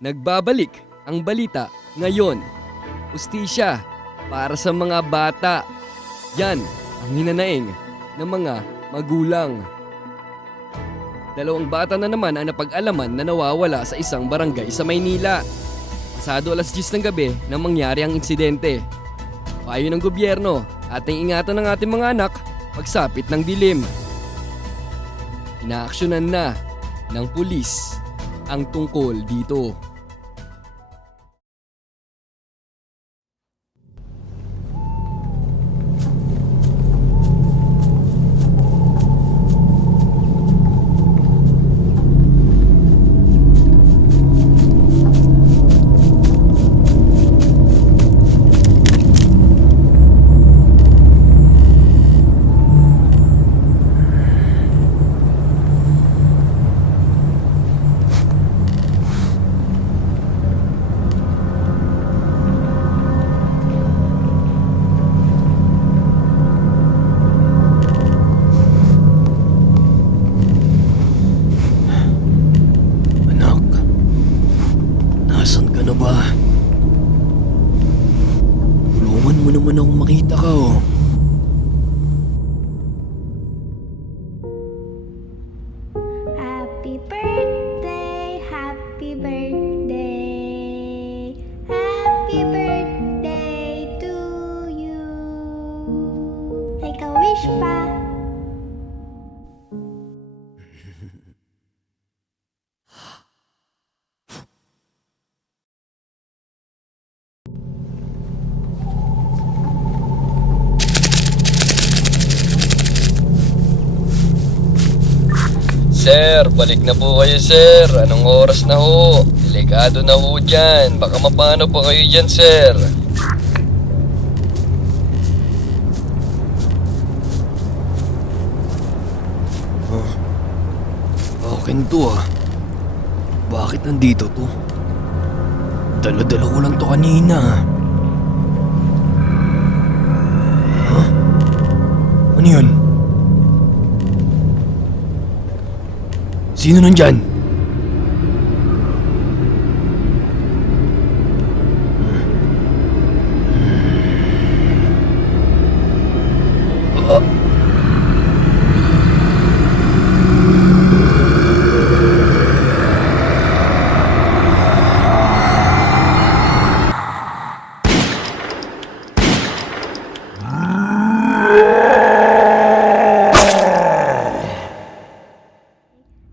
Nagbabalik ang balita ngayon. Ustisya para sa mga bata. Yan ang hinanaing ng mga magulang. 2 bata na naman ang napag-alaman na nawawala sa isang barangay sa Maynila. Pasado 10:00 ng gabi nang mangyari ang insidente. Payo ng gobyerno, ating ingatan ng ating mga anak pagsapit ng dilim. Inaaksyonan na ng pulis ang tungkol dito. Nasaan ka na ba? Tulungan mo naman akong makita ka oh. Happy birthday, happy birthday, happy birthday to you. May ka-wish pa. Sir, balik na po kayo sir. Anong oras na ho? Delikado na ho dyan. Baka mapano pa kayo dyan sir. Akin to ah. Bakit nandito to? Dala-dala ko lang to kanina. Huh? Ano yun? Sino nandyan?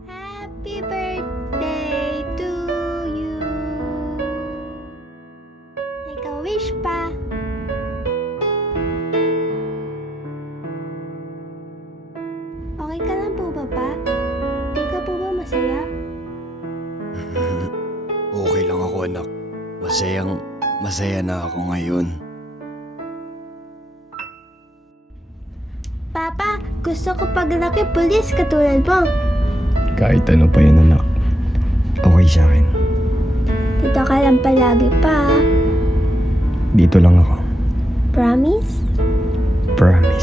Happy birthday to you. May ka-wish pa. Okay ka lang po ba, Pa? Di ka po ba masaya? Okay lang ako anak. Masaya na ako ngayon. Papa, gusto ko paglaki pulis katulad mo. Kahit ano pa yun anak, okay sa akin. Dito ka lang palagi, Pa. Dito lang ako. Promise? Promise.